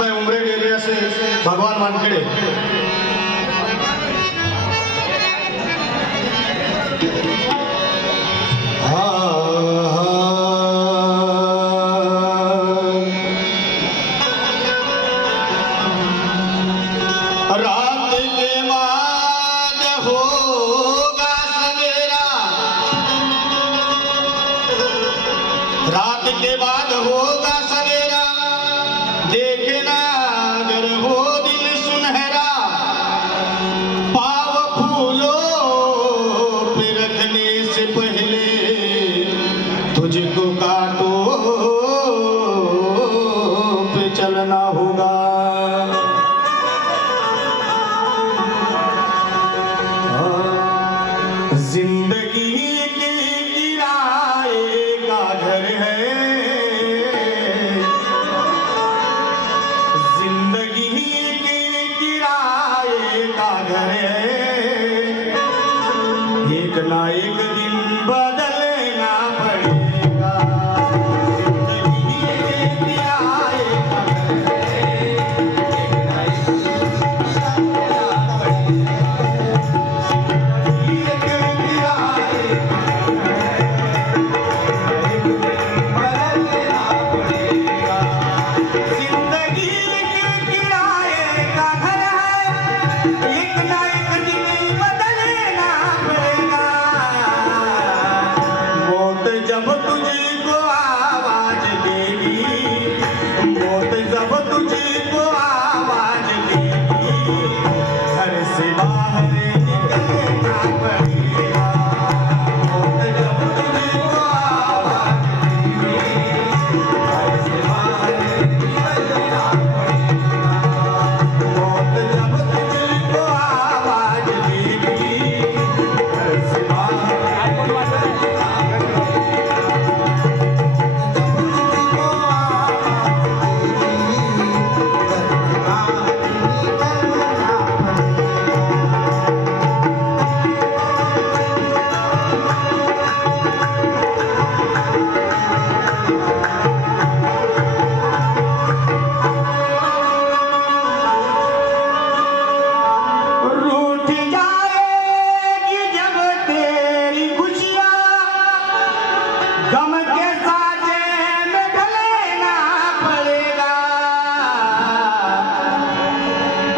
मैं उमरे एरिया से भगवान वानखेड़े रात के बाद होगा ज़िंदगी के किराए घर ज़िंदगी के किराए घर Brazil.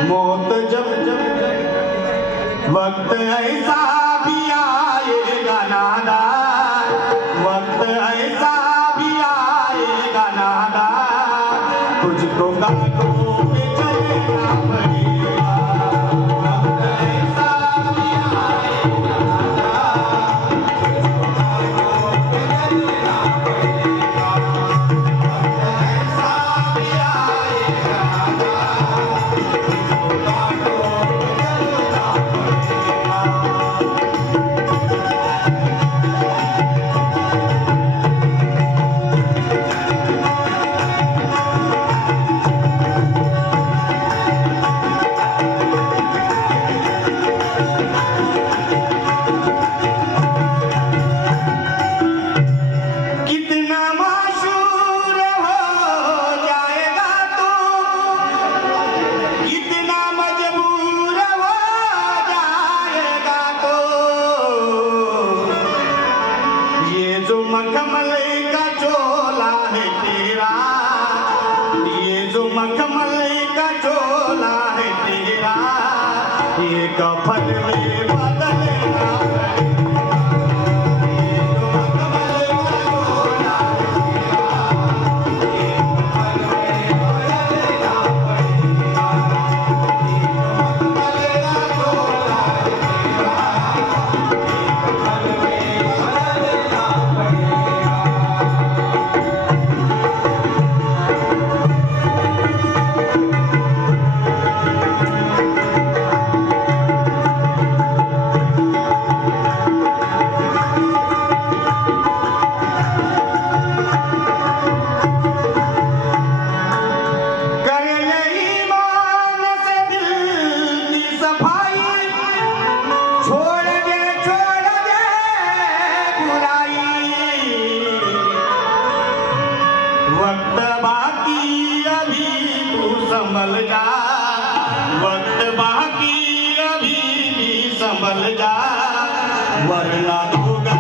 मौत जब जब वक्त ऐसा भी आएगा नादा। वक्त ऐसा भी आएगा नादा। तुझको काटो पे ये का फल में बदलना है संभल जा। वक्त बाकी अभी भी संभल जा। वरना गल